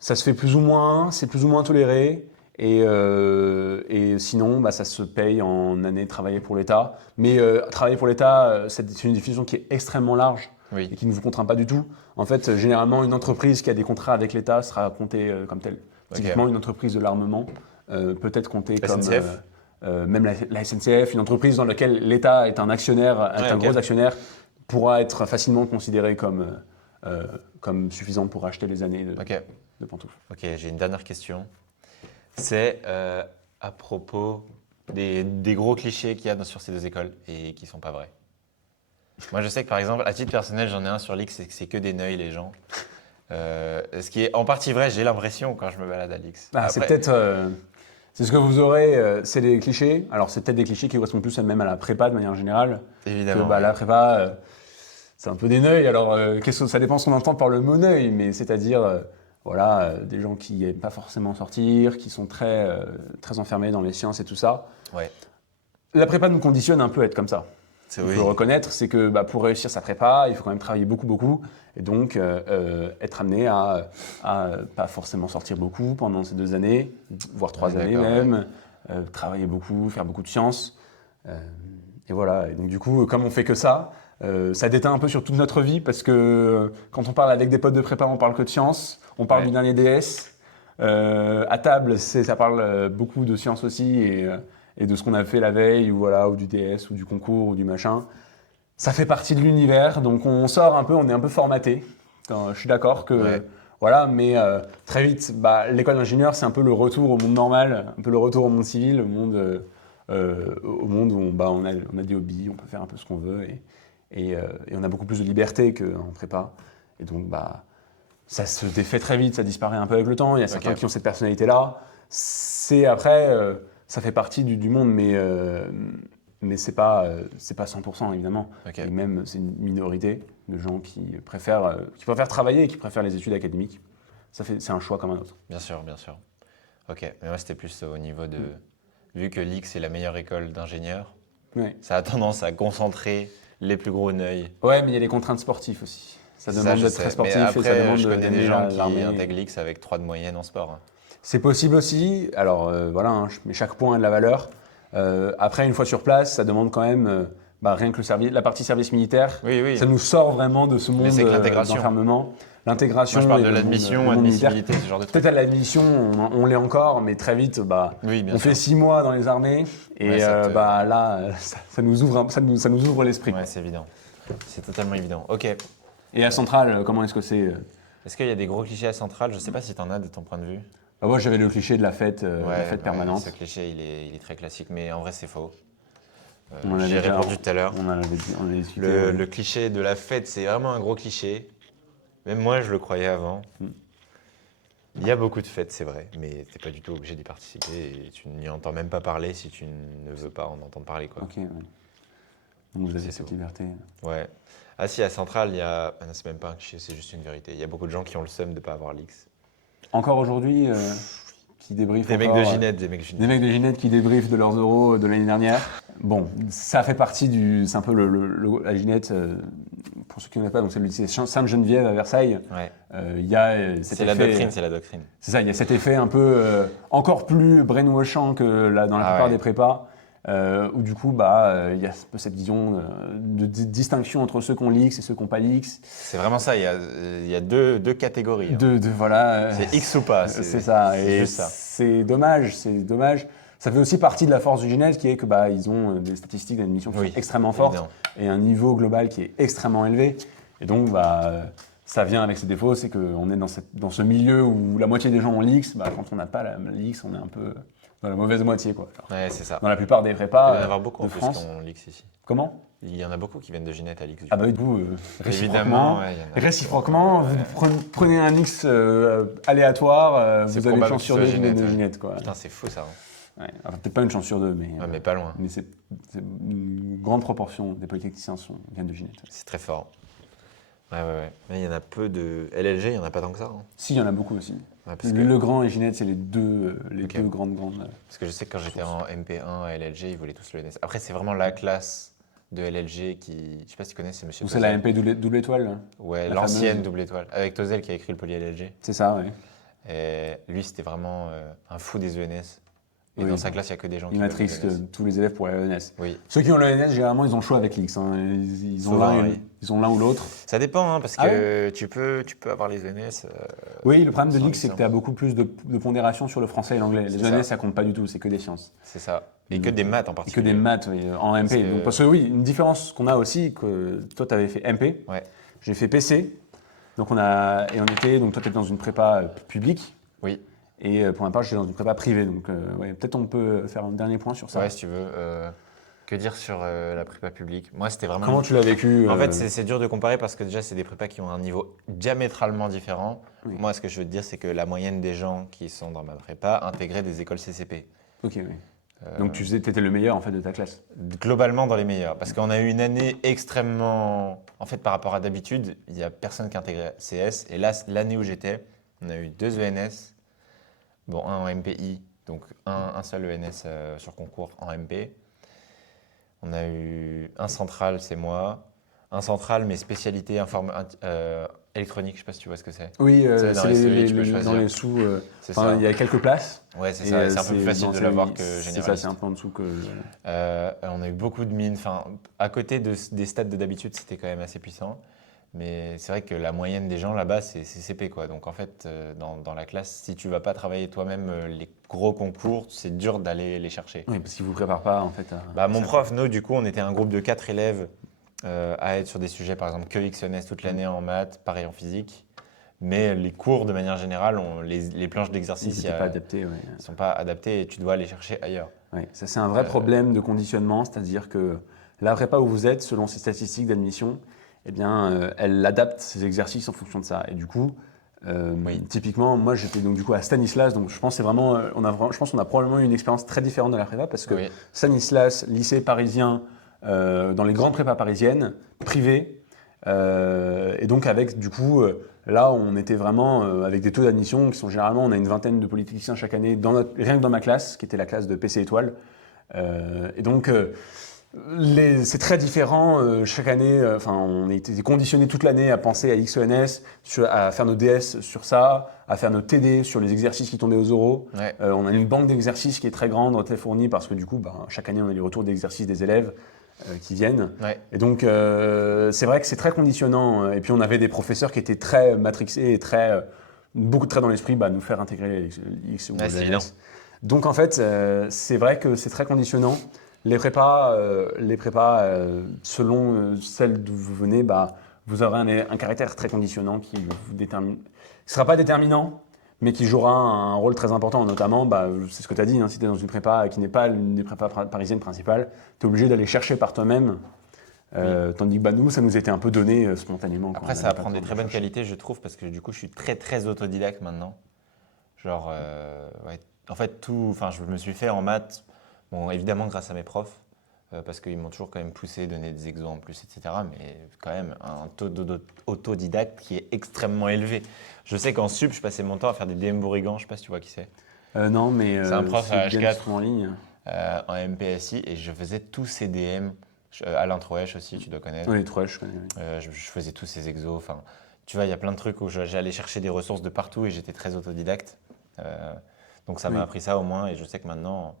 Ça se fait plus ou moins, c'est plus ou moins toléré. Et sinon, ça se paye en année de travailler pour l'État. Mais travailler pour l'État, c'est une définition qui est extrêmement large et Oui. qui ne vous contraint pas du tout. En fait, généralement, une entreprise qui a des contrats avec l'État sera comptée comme telle. Ok. Typiquement, une entreprise de l'armement peut être comptée comme SNCF? même la SNCF, une entreprise dans laquelle l'État est un actionnaire, est Ouais, un ok. gros actionnaire, pourra être facilement considérée comme suffisante pour acheter les années Ok. de pantoufles. Ok, j'ai une dernière question. C'est à propos des gros clichés qu'il y a sur ces deux écoles et qui sont pas vrais. Moi, je sais que par exemple, à titre personnel, j'en ai un sur l'X, c'est que des neuils, les gens. Ce qui est en partie vrai, j'ai l'impression quand je me balade à l'X. C'est Après, peut-être. C'est ce que vous aurez, c'est des clichés. Alors, c'est peut-être des clichés qui correspondent plus même à la prépa de manière générale. évidemment. La prépa, c'est un peu des neuils. Alors, ça dépend ce qu'on entend par le mot neuil, mais c'est-à-dire, des gens qui n'aiment pas forcément sortir, qui sont très enfermés dans les sciences et tout ça. Ouais, La prépa nous conditionne un peu à être comme ça. c'est Il oui. faut le reconnaître, c'est que pour réussir sa prépa, il faut quand même travailler beaucoup, beaucoup. Et donc, être amené à pas forcément sortir beaucoup pendant ces 2 années, voire 3 On est années d'accord, même, travailler beaucoup, faire beaucoup de sciences. Et voilà. Et donc, du coup, comme on fait que ça déteint un peu sur toute notre vie parce que quand on parle avec des potes de prépa, on parle que de sciences, on parle Ouais. du dernier DS. À table, ça parle beaucoup de sciences aussi et de ce qu'on a fait la veille ou du DS ou du concours ou du machin. Ça fait partie de l'univers, donc on sort un peu, on est un peu formaté. Je suis d'accord que Ouais. mais très vite, l'école d'ingénieur, c'est un peu le retour au monde normal, un peu le retour au monde civil, au monde où on a des hobbies, on peut faire un peu ce qu'on veut et on a beaucoup plus de liberté qu'en prépa. Et donc, ça se défait très vite, ça disparaît un peu avec le temps. Il y a certains Ok. qui ont cette personnalité-là. C'est après, ça fait partie du monde, mais c'est pas 100% évidemment. Ok. Et même, c'est une minorité de gens qui préfèrent travailler et qui préfèrent les études académiques. C'est un choix comme un autre. Bien sûr, bien sûr. Ok, mais moi c'était plus au niveau de. Vu que l'X est la meilleure école d'ingénieurs, Ouais. ça a tendance à concentrer les plus gros neuils. Ouais, mais il y a les contraintes sportives aussi. Ça Ça, demande je d'être sais. très sportif Mais et après, ça demande je connais des d'aimer gens qui l'armée. intègrent l'X avec 3 de moyenne en sport. Hein. C'est possible aussi. Alors mais chaque point a de la valeur. Après, une fois sur place, ça demande quand même rien que la partie service militaire. Oui, oui. Ça nous sort vraiment de ce monde c'est que l'intégration. d'enfermement. L'intégration. Moi je parle et de le l'admission, monde militaire. admissibilité, ce genre de trucs. Peut-être à l'admission, on l'est encore, mais très vite, Oui, bien on sûr. fait 6 mois dans les armées et Ouais, ça te- là, ça nous ouvre l'esprit. Ouais, c'est évident. C'est totalement évident. Ok. Et à Centrale, comment est-ce que c'est Est-ce qu'il y a des gros clichés à Centrale? Je sais pas si tu en as de ton point de vue. Moi, j'avais le cliché de la fête, permanente. Ce cliché, il est très classique, mais en vrai, c'est faux. On en avait J'ai déjà- répondu tout à l'heure. On en avait discuté. Le cliché de la fête, c'est vraiment un gros cliché. Même moi, je le croyais avant. Il y a beaucoup de fêtes, c'est vrai, mais t'es pas du tout obligé d'y participer et tu n'y entends même pas parler si tu ne veux pas en entendre parler, quoi. Ok, ouais. Donc vous avez C'est cette tout. liberté. Ouais. Ah si, à Centrale, il y a... Ah non, c'est même pas un cliché, c'est juste une vérité. Il y a beaucoup de gens qui ont le seum de ne pas avoir l'X. Encore aujourd'hui, qui débriefent Des mecs encore, de Ginette, des mecs de des Ginette. mecs de Ginette qui débriefent de leurs euros de l'année dernière. Bon, ça fait partie c'est un peu la Ginette, pour ceux qui ne connaissent pas, donc c'est le lycée Sainte-Geneviève à Versailles. Ouais. Il y a cet C'est la effet- doctrine, c'est la doctrine. C'est ça, il y a cet effet un peu encore plus brainwashant que dans la Ah plupart ouais. des prépas. où du coup, il y a un peu cette vision de distinction entre ceux qui ont l'X et ceux qui n'ont pas l'X. C'est vraiment ça, il y a deux catégories. Hein. Voilà. C'est X ou pas. C'est ça. C'est Et juste ça. c'est dommage, c'est dommage. Ça fait aussi partie de la force du Ginette qui est que ils ont des statistiques d'admission qui sont extrêmement fortes et un niveau global qui est extrêmement élevé. Et donc, ça vient avec ses défauts, c'est qu'on est dans ce milieu où la moitié des gens ont l'X. Quand on n'a pas l'X, on est un peu dans la mauvaise moitié, quoi. Ouais, c'est ça. Dans la plupart des prépas Il y en a beaucoup de en plus France. qui ont l'X ici. Comment ? Il y en a beaucoup qui viennent de Ginette à l'X. Du coup, Évidemment, réciproquement, vous prenez un X aléatoire, vous avez une chance sur deux de Ginette, quoi. Putain, c'est fou ça. Hein. Ouais, enfin, peut-être pas une chance sur deux, mais pas loin. Mais c'est une grande proportion des polytechniciens viennent de Ginette. C'est très fort. Ouais. Mais il y en a peu de. LLG, il n'y en a pas tant que ça. Hein. Si, il y en a beaucoup aussi. Ouais, Le Grand et Ginette, c'est les deux grandes. Parce que je sais que quand j'étais en MP1 à LLG, ils voulaient tous le NS. Après, c'est vraiment la classe de LLG qui. Je sais pas si tu connais, c'est Monsieur Ou c'est la MP double étoile là. Ouais, l'ancienne double étoile. Avec Tozel qui a écrit le poly LLG. C'est ça, ouais. Et lui, c'était vraiment un fou des ENS. Et dans sa classe, il n'y a que des gens qui. Il matrix tous les élèves pour l'ENS. Oui. Ceux qui ont l'ENS, généralement, ils ont le choix avec l'X. Hein. Ils ont l'un ou l'autre. Ça dépend, hein, parce que tu peux avoir les ENS. Oui, le problème de l'X, c'est que tu as beaucoup plus de pondération sur le français et l'anglais. Les ENS, ça compte pas du tout, c'est que des sciences. C'est ça. Et que des maths en particulier. Et que des maths, oui, en MP. Parce que oui, une différence qu'on a aussi, que toi, tu avais fait MP. Ouais. J'ai fait PC. Donc donc toi, tu étais dans une prépa publique. Oui. Et pour ma part, j'étais dans une prépa privée. Donc, peut-être on peut faire un dernier point sur ça. Ouais, si tu veux. Que dire sur la prépa publique ? Moi, c'était vraiment. Comment tu l'as vécu En fait, c'est dur de comparer parce que déjà, c'est des prépas qui ont un niveau diamétralement différent. Oui. Moi, ce que je veux te dire, c'est que la moyenne des gens qui sont dans ma prépa intégraient des écoles CCP. Ok, oui. Donc, tu étais le meilleur en fait de ta classe ? Globalement, dans les meilleurs. Parce qu'on a eu une année extrêmement. En fait, par rapport à d'habitude, il n'y a personne qui intégrait CS. Et là, l'année où j'étais, on a eu 2 ENS. Bon, un en MPI, donc un seul ENS sur concours en MP. On a eu un central, c'est moi. Un central, mais spécialité électronique, je ne sais pas si tu vois ce que c'est. Oui, c'est dans les sous. Il y a quelques places. Ouais, c'est ça. C'est un peu plus facile de l'avoir que généraliste. C'est ça, c'est un peu en dessous que. On a eu beaucoup de mines. Enfin, à côté des stats de d'habitude, c'était quand même assez puissant. Mais c'est vrai que la moyenne des gens là-bas, c'est CP, quoi. Donc en fait, dans la classe, si tu ne vas pas travailler toi-même les gros concours, c'est dur d'aller les chercher. Oui, parce qu'ils ne vous préparent pas, en fait. Mon prof, nous, du coup, on était un groupe de 4 élèves à être sur des sujets, par exemple, que XNS toute l'année en maths, pareil en physique. Mais les cours, de manière générale, les planches d'exercice, ils ne sont pas adaptés et tu dois aller chercher ailleurs. Oui, ça c'est un vrai problème de conditionnement, c'est-à-dire que la prépa où vous êtes, selon ses statistiques d'admission, eh bien, elle adapte ses exercices en fonction de ça. Et du coup, typiquement, moi j'étais donc du coup à Stanislas, donc je pense que c'est vraiment, je pense qu'on a probablement eu une expérience très différente de la prépa parce que Stanislas, lycée parisien, dans les grandes prépas parisiennes, privées, et donc avec du coup, là on était vraiment avec des taux d'admission qui sont généralement, on a une vingtaine de polytechniciens chaque année, rien que dans ma classe, qui était la classe de PC Étoile. Et donc, c'est très différent chaque année. On a été conditionné toute l'année à penser à XENS, à faire nos DS sur ça, à faire nos TD sur les exercices qui tombaient aux oraux. Ouais. On a une banque d'exercices qui est très grande, très fournie, parce que du coup, chaque année, on a les retours d'exercices des élèves qui viennent. Ouais. Et donc, c'est vrai que c'est très conditionnant. Et puis, on avait des professeurs qui étaient très matrixés et beaucoup de traits dans l'esprit, nous faire intégrer les X ou les NS. Donc, en fait, c'est vrai que c'est très conditionnant. Les prépas, selon celle d'où vous venez, vous aurez un caractère très conditionnant qui vous détermine. Ce ne sera pas déterminant, mais qui jouera un rôle très important. Notamment, c'est ce que tu as dit, si tu es dans une prépa qui n'est pas l'une des prépas parisiennes principales, tu es obligé d'aller chercher par toi-même. Tandis que nous, ça nous était un peu donné spontanément. Après, ça apprend des très bonnes qualités, je trouve, parce que du coup, je suis très, très autodidacte maintenant. Genre, en fait, je me suis fait en maths. Bon, évidemment grâce à mes profs, parce qu'ils m'ont toujours quand même poussé, donné des exos en plus, etc. Mais quand même un taux d'autodidacte qui est extrêmement élevé. Je sais qu'en sup, je passais mon temps à faire des DM Bourrigan, je ne sais pas si tu vois qui c'est. Non, mais c'est un prof à H4 en ligne. En MPSI, et je faisais tous ces DM. Alain Troèche aussi, tu dois connaître. Oui, Troèche, je connais. Oui. Je faisais tous ces exos. Tu vois, il y a plein de trucs où j'allais chercher des ressources de partout et j'étais très autodidacte. Donc ça m'a appris ça au moins, et je sais que maintenant...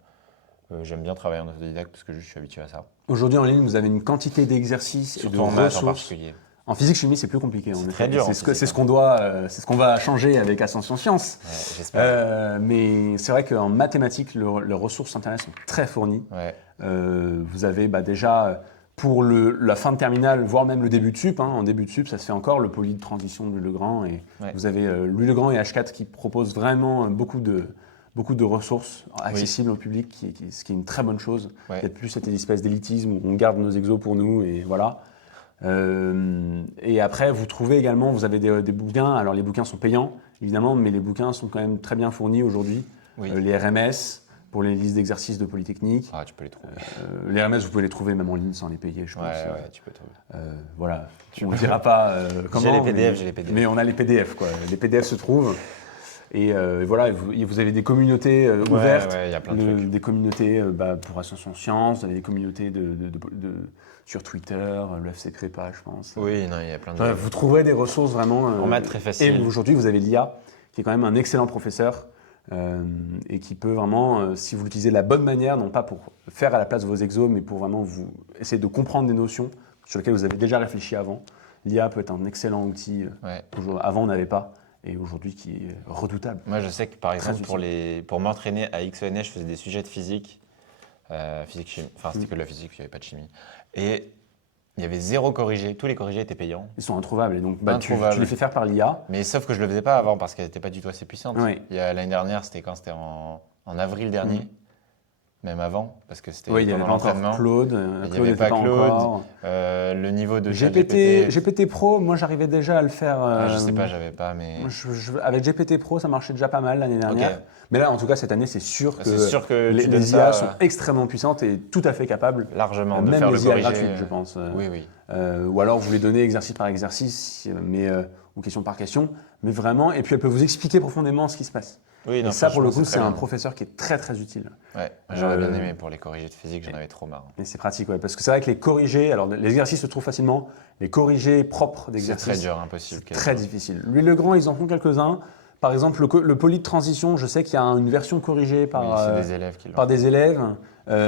J'aime bien travailler en autodidacte parce que je suis habitué à ça. Aujourd'hui en ligne, vous avez une quantité d'exercices et de Surtout en maths en ressources. particulier. En physique-chimie, c'est plus compliqué. En C'est effet. très dur en C'est ce que- c'est physique, ce qu'on c'est ce qu'on va changer avec Ascension Sciences. Ouais, j'espère. Mais c'est vrai qu'en mathématiques, les ressources Internet sont très fournies. Ouais. Vous avez déjà pour la fin de terminale, voire même le début de sup. En début de sup, ça se fait encore le poly de transition de Louis-le-Grand. Et Ouais. vous avez Louis-le-Grand et H4 qui proposent vraiment beaucoup de ressources accessibles au public, ce qui est une très bonne chose. Ouais. Il n'y a plus cette espèce d'élitisme où on garde nos exos pour nous et voilà. Et après, vous trouvez également, vous avez des bouquins. Alors les bouquins sont payants, évidemment, mais les bouquins sont quand même très bien fournis aujourd'hui. Oui. Les RMS pour les listes d'exercices de Polytechnique. Ah, tu peux les trouver. Les RMS, vous pouvez les trouver même en ligne sans les payer, je pense. Ouais, tu peux trouver. Voilà, on ne dira pas comment. J'ai les PDF, j'ai les PDF. Mais on a les PDF, quoi. Les PDF se trouvent. Et voilà, vous avez des communautés ouvertes. Ouais, il y a plein de trucs. Des communautés pour Ascension Sciences, vous avez des communautés sur Twitter, le FC Prépa, je pense. Oui, non, il y a plein de. Enfin, vous trouverez des ressources vraiment. En maths très facile. Et aujourd'hui, vous avez l'IA, qui est quand même un excellent professeur et qui peut vraiment, si vous l'utilisez de la bonne manière, non pas pour faire à la place de vos exos, mais pour vraiment vous essayer de comprendre des notions sur lesquelles vous avez déjà réfléchi avant. L'IA peut être un excellent outil. Avant, on n'avait pas. Et aujourd'hui, qui est redoutable. Moi, je sais que par exemple, utile. pour m'entraîner à XENS, je faisais des sujets de physique, chimie. Enfin, c'était que de la physique, il n'y avait pas de chimie. Et il y avait 0 corrigé. Tous les corrigés étaient payants. Ils sont introuvables. Et donc, tu les fais faire par l'IA. Mais sauf que je ne le faisais pas avant parce qu'elle n'était pas du tout assez puissante. Oui. L'année dernière, c'était quand? C'était en avril dernier. Même avant, parce que c'était il n'y avait pendant pas encore l'entraînement. Claude. Il n'y Claude avait pas n'était Claude. encore. Le niveau de GPT Pro, moi j'arrivais déjà à le faire. Je sais pas, j'avais pas, mais. Avec GPT Pro, ça marchait déjà pas mal l'année dernière. Ok. Mais là, en tout cas, cette année, c'est sûr que les IA sont extrêmement puissantes et tout à fait capables. Largement de même faire les le IA corrigé. gratuites, je pense. Oui. Ou alors vous les donnez exercice par exercice, ou question par question, mais vraiment. Et puis elle peut vous expliquer profondément ce qui se passe. Oui, non, et ça, pour le coup, très c'est un bien. professeur qui est très très utile. Ouais, j'aurais bien aimé pour les corrigés de physique, j'en avais trop marre. Et c'est pratique, ouais, parce que c'est vrai que les corrigés, alors les exercices se trouvent facilement, les corrigés propres C'est d'exercices, très dur, impossible. c'est très difficile. Louis-le-Grand, ils en font quelques-uns. Par exemple, le poly de transition, je sais qu'il y a une version corrigée c'est des élèves qui l'ont. par des élèves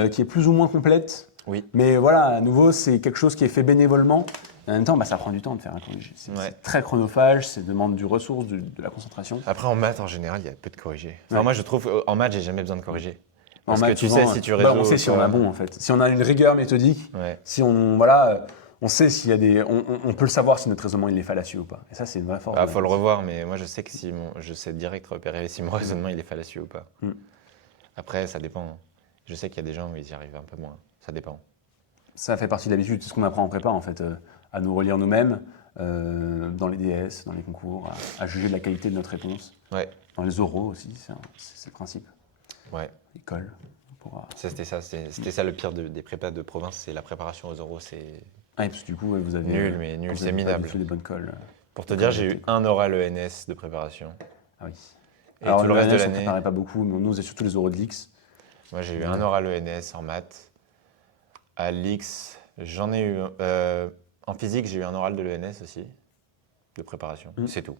qui est plus ou moins complète. Oui. Mais voilà, à nouveau, c'est quelque chose qui est fait bénévolement. Et en même temps, ça prend du temps de faire un corrigé. C'est très chronophage, ça demande du ressource, de la concentration. Après, en maths, en général, il y a peu de corrigés. Enfin, moi, je trouve, en maths, j'ai jamais besoin de corriger. En Parce maths, que tu souvent, sais si tu réseaux. on sait si on a bon, en fait. Si on a une rigueur méthodique, Ouais. si on sait s'il y a des. On peut le savoir si notre raisonnement il est fallacieux ou pas. Et ça, c'est une vraie force. Il faut le revoir, mais moi, je sais que je sais direct repérer si mon raisonnement il est fallacieux ou pas. Après, ça dépend. Je sais qu'il y a des gens où ils y arrivent un peu moins. Ça dépend. Ça fait partie de l'habitude. C'est ce qu'on apprend en prépa, en fait, à nous relire nous-mêmes, dans les DS, dans les concours, à juger de la qualité de notre réponse. Ouais. Dans les oraux aussi, c'est le principe. Ouais. L'école. C'était ça le pire des prépas de province, c'est la préparation aux oraux, c'est parce que du coup, vous avez. Nul, c'est minable. Des bonnes colles. Pour te dire, j'ai eu un oral ENS de préparation. Ah oui. Et Alors, tout le reste de on ne l'année. préparait pas beaucoup, mais nous, on faisait surtout les oraux de l'X. Moi, j'ai eu un oral ENS en maths. À l'X, j'en ai eu. En physique, j'ai eu un oral de l'ENS aussi, de préparation. C'est tout.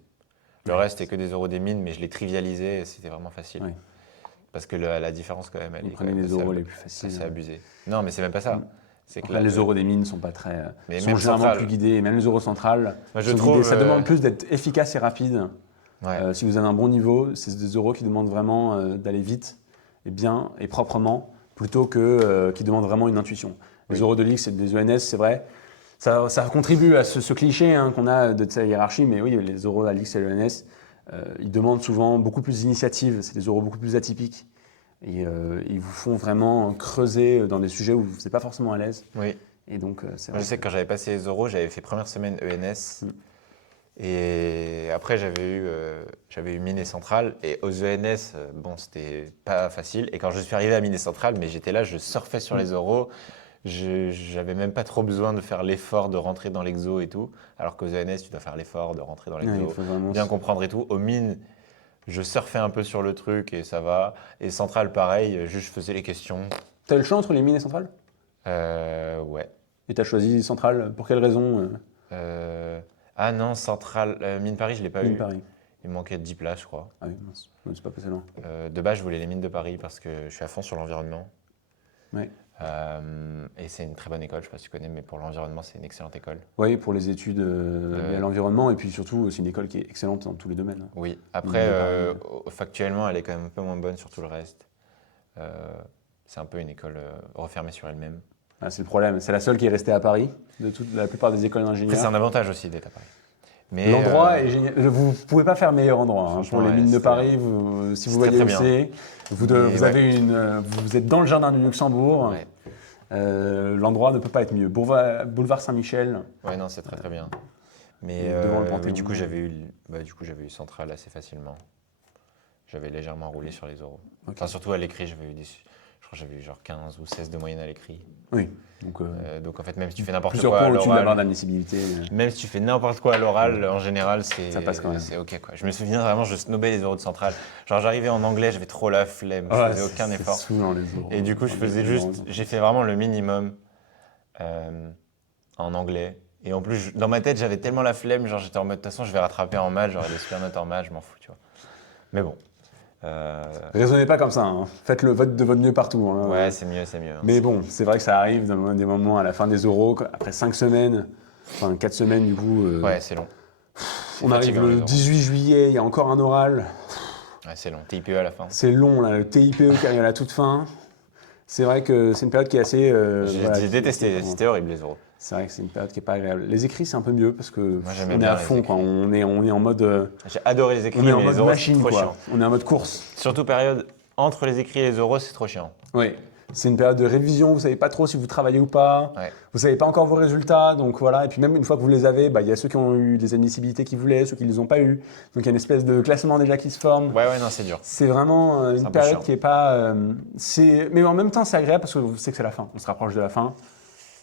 Le reste, c'était que des oraux des mines, mais je les trivialisais et c'était vraiment facile. Oui. Parce que la différence, quand même, elle Vous est. prenez les oraux les plus faciles. C'est abusé. Non, mais c'est même pas ça. C'est que Après, les oraux des mines ne sont pas très. Mais sont même généralement centrales. plus guidés. Même les oraux centrales. Moi, je sont trouve, guidés. Ça demande plus d'être efficace et rapide. Ouais. Si vous avez un bon niveau, c'est des oraux qui demandent vraiment d'aller vite et bien et proprement, plutôt que qui demandent vraiment une intuition. Les oraux de l'X et des ENS, c'est vrai. Ça contribue à ce cliché qu'on a de sa hiérarchie, mais oui, les oraux à l'X et l'ENS, ils demandent souvent beaucoup plus d'initiative. C'est des oraux beaucoup plus atypiques. Et ils vous font vraiment creuser dans des sujets où vous n'êtes pas forcément à l'aise. Oui. Et donc, c'est Moi, vrai je sais que quand j'avais passé les oraux, j'avais fait première semaine ENS. Et après, j'avais eu Mines Centrale. Et aux ENS, c'était pas facile. Et quand je suis arrivé à Mines Centrale, mais j'étais là, je surfais sur les oraux. J'avais même pas trop besoin de faire l'effort de rentrer dans l'exo et tout. Alors qu'aux ENS, tu dois faire l'effort de rentrer dans l'exo, bien comprendre et tout. Aux mines, je surfais un peu sur le truc et ça va. Et Centrale, pareil, juste je faisais les questions. Tu as le choix entre les mines et centrales? Ouais. Et tu as choisi centrale, pour quelle raison? Ah non, Centrale, Mine Paris, je l'ai pas Mine eu. Paris. Il me manquait 10 places, je crois. Ah oui, mince. Ouais, c'est pas passé loin. De base, je voulais les mines de Paris parce que je suis à fond sur l'environnement. Ouais. Et c'est une très bonne école, je ne sais pas si tu connais, mais pour l'environnement, c'est une excellente école. Oui, pour les études à l'environnement, et puis surtout, c'est une école qui est excellente dans tous les domaines. Oui, après, Mine de Paris. factuellement, elle est quand même un peu moins bonne sur tout le reste. C'est un peu une école refermée sur elle-même. Ah, c'est le problème. C'est la seule qui est restée à Paris, de la plupart des écoles Après, c'est d'ingénieurs. un avantage aussi d'être à Paris. Mais, L'endroit est génial. Vous ne pouvez pas faire meilleur endroit. Franchement, Pour les ouais, mines de c'est- Paris, si vous c'est voyez très, où très c'est, vous Mais avez vous êtes dans le jardin du Luxembourg. ouais. L'endroit ne peut pas être mieux. Boulevard Saint-Michel. Ouais, non, c'est très très bien. Mais Devant le oui, Panthéon. du coup, j'avais eu Centrale assez facilement. J'avais légèrement roulé sur les oraux. Ok. Enfin, surtout à l'écrit, je crois que j'avais eu genre 15 ou 16 de moyenne à l'écrit. Oui. Donc, Donc en fait, même si tu fais n'importe plusieurs quoi à points au-dessus de la barre l'oral, d'admissibilité. même si tu fais n'importe quoi à l'oral, en général, Ça passe quand même. c'est ok quoi. Je me souviens vraiment, je snobais les oraux de Centrale. Genre j'arrivais en anglais, j'avais trop la flemme, je faisais aucun effort. C'est saoulant, les oraux. Et du coup, j'ai fait vraiment le minimum en anglais. Et en plus, dans ma tête, j'avais tellement la flemme, genre j'étais en mode, de toute façon, je vais rattraper en maths, j'aurai des super notes en maths, je m'en fous, tu vois. Mais bon. Raisonnez pas comme ça. Hein. Faites le vote de votre mieux partout. Hein. Ouais, c'est mieux, c'est mieux. Mais bon, c'est vrai que ça arrive dans des moments à la fin des oraux, après 5 semaines, enfin 4 semaines du coup. Ouais, c'est long. On arrive fatigant, les le oraux. 18 juillet, il y a encore un oral. Ouais, c'est long. TIPE à la fin. C'est long, là, le TIPE qui arrive à la toute fin. C'est vrai que c'est une période qui est assez. J'ai détesté, c'était horrible les oraux. C'est vrai que c'est une période qui n'est pas agréable. Les écrits, c'est un peu mieux parce que Moi, j'aimais on est bien à les fond, quoi. écrits. On est en mode, J'ai adoré les écrits, on est en mais mode les oraux, c'est machine, trop quoi. chiant. On est en mode course. Surtout période entre les écrits et les oraux, c'est trop chiant. Oui. C'est une période de révision, vous savez pas trop si vous travaillez ou pas. Ouais. Vous savez pas encore vos résultats, donc voilà. Et puis même une fois que vous les avez, bah, il y a ceux qui ont eu des admissibilités qu'ils voulaient, ceux qui ne les ont pas eu. Donc il y a une espèce de classement déjà qui se forme. Ouais, non, c'est dur. C'est vraiment un une peu période chiant. qui est pas. Mais en même temps, c'est agréable parce que vous savez que c'est la fin. On se rapproche de la fin.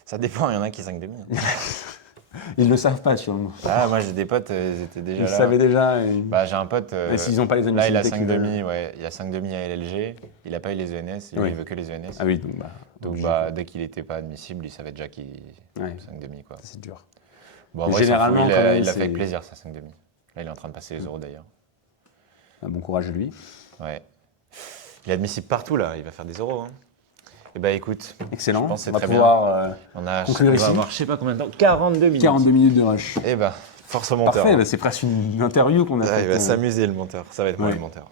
Ça dépend, il y en a qui 5 demi. Ils le savent pas, sûrement. Ah, moi j'ai des potes, ils étaient déjà Ils là. savaient déjà. Bah, j'ai un pote. Et s'ils n'ont pas les Là, il a admissibilités 5 qu'ils veulent. demi, ouais. Il a 5 demi à LLG. Il n'a pas eu les ENS. Lui, Oui. il veut que les ENS. Ah oui, donc bah. Donc, obligé. bah, dès qu'il n'était pas admissible, il savait déjà qu'il. Ouais. 5 demi, quoi. C'est dur. Bon, en Mais vrai, il s'en généralement, fout, quand même, il l'a c'est- fait avec plaisir, ça, 5 demi. Là, il est en train de passer les euros d'ailleurs. Bon courage à lui. Ouais. Il est admissible partout, là. Il va faire des euros. Hein. Et bah, écoute, Excellent. Je pense que c'est On va très pouvoir on conclure va ici. avoir je sais pas combien de temps. 42 minutes. 42 minutes de rush. Et bah, force au monteur. Parfait, bah, c'est presque une interview qu'on a Ah, il faite. va s'amuser, le monteur. Ça va être moi, Ouais. le monteur.